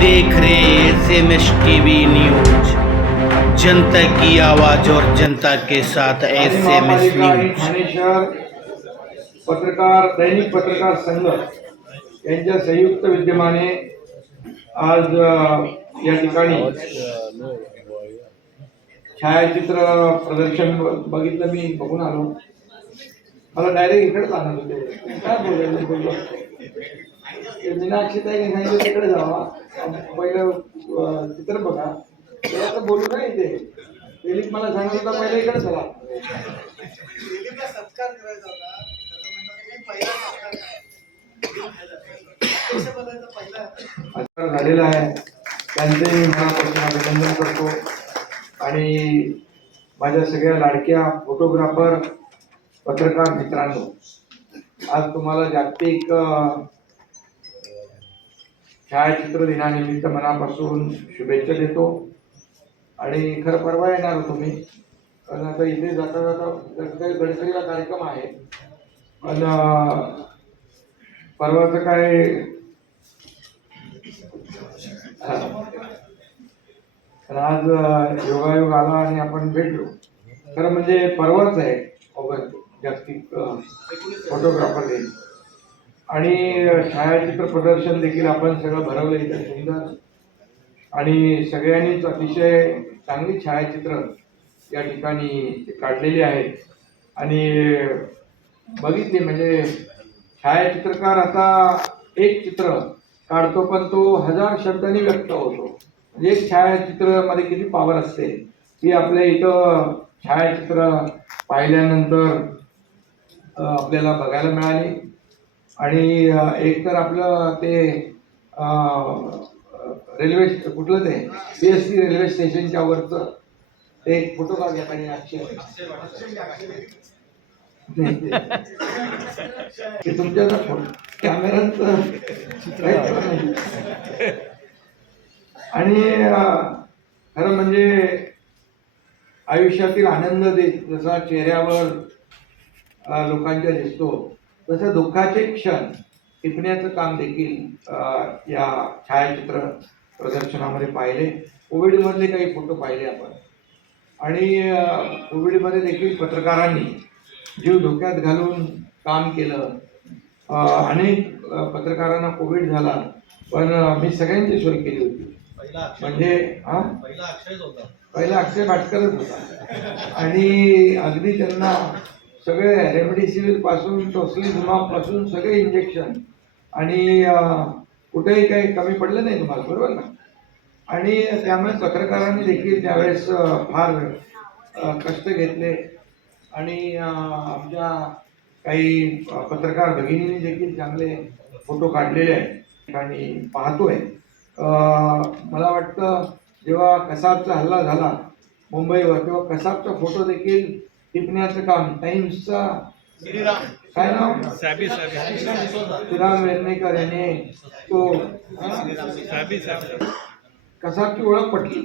देख रहे SMS TV news, जनता की आवाज और जनता के साथ SMS महापालिका आणि न्यूज। ठाणे शहर पत्रकार दैनिक पत्रकार संघ यांच्या संयुक्त विद्यमाने आज या ठिकाणी छायाचित्र प्रदर्शन बघितलं। मी बघून आलो, मला डायरेक्ट इकडे जाणार होते, काय बोललो मीनाक्षीताईने सांगितलं तिकडे जावा, पहिलं चित्र बघा, तर बोलू नाही इथे। दिलीप मला सांगत होता पहिलं इकडे चला, सत्कार करायचा होता, झालेला आहे। त्यांचे मी मनापासून अभिनंदन करतो आणि माझ्या सगळ्या लाडक्या फोटोग्राफर पत्रकार मित्रांनो, आज तुम्हाला जागतिक छायाचित्र दिनानिमित्त मनापासून शुभेच्छा देतो। आणि खरं परवा येणार होतो मी, कारण आता इथे जाता जाता गडकरीला कार्यक्रम आहे, पण परवाचं काय आज योगायोग आला आणि आपण भेटलो। खरं म्हणजे परवाच आहे ऑगस्ट जागतिक फोटोग्राफर डे, आणि छायाचित्र प्रदर्शन देखील आपण सगळं भरवलं इथे सुंदर, आणि सगळ्यांनीच अतिशय चांगली छायाचित्र या ठिकाणी काढलेली आहेत। आणि बघितली म्हणजे छायाचित्रकार आता एक चित्र काढतो, पण तो 1000 शब्दांनी व्यक्त होतो। म्हणजे एक छायाचित्र मध्ये किती पावर असते ती आपल्या इथं छायाचित्र पाहिल्यानंतर आपल्याला बघायला मिळाली। आणि एक तर आपलं ते रेल्वे कुठलं ते BST रेल्वे स्टेशनच्या वरचं ते एक फोटो काढला आणि तुमच्या कॅमेराच आणि खरं म्हणजे आयुष्यातील आनंद जसा चेहऱ्यावर लोकांच्या दिसतो, तसं दुःखाचे क्षण टिपण्याचं काम देखील या छायाचित्र प्रदर्शनामध्ये पाहिले। कोविडमधले काही फोटो पाहिले आपण, आणि कोविडमध्ये देखील पत्रकारांनी जीव धोक्यात घालून काम केलं। अनेक पत्रकारांना कोविड झाला, पण मी सगळ्यांची सोय केली होती। म्हणजे पहिला अक्षय भाटकरच होता, आणि अगदी त्यांना सगळे रेमडेसिवीर पासून टोसलीझुमाब पासून सगळे इंजेक्शन, आणि कुठेही काही कमी पडलं नाही तुम्हाला, बरोबर ना। आणि त्यामुळे पत्रकारांनी देखील त्यावेळेस फार कष्ट घेतले, आणि आमच्या काही पत्रकार भगिनींनी देखील चांगले फोटो काढलेले आहेत आणि पाहतोय। मला वाटतं जेव्हा कसाबचा हल्ला झाला मुंबईवर, तेव्हा कसाबचा फोटो देखील टिपण्याचं काम टाइम्सचा काय नाव श्रीराम वेर्णेकर यांनी तो कसाबची ओळख पटली।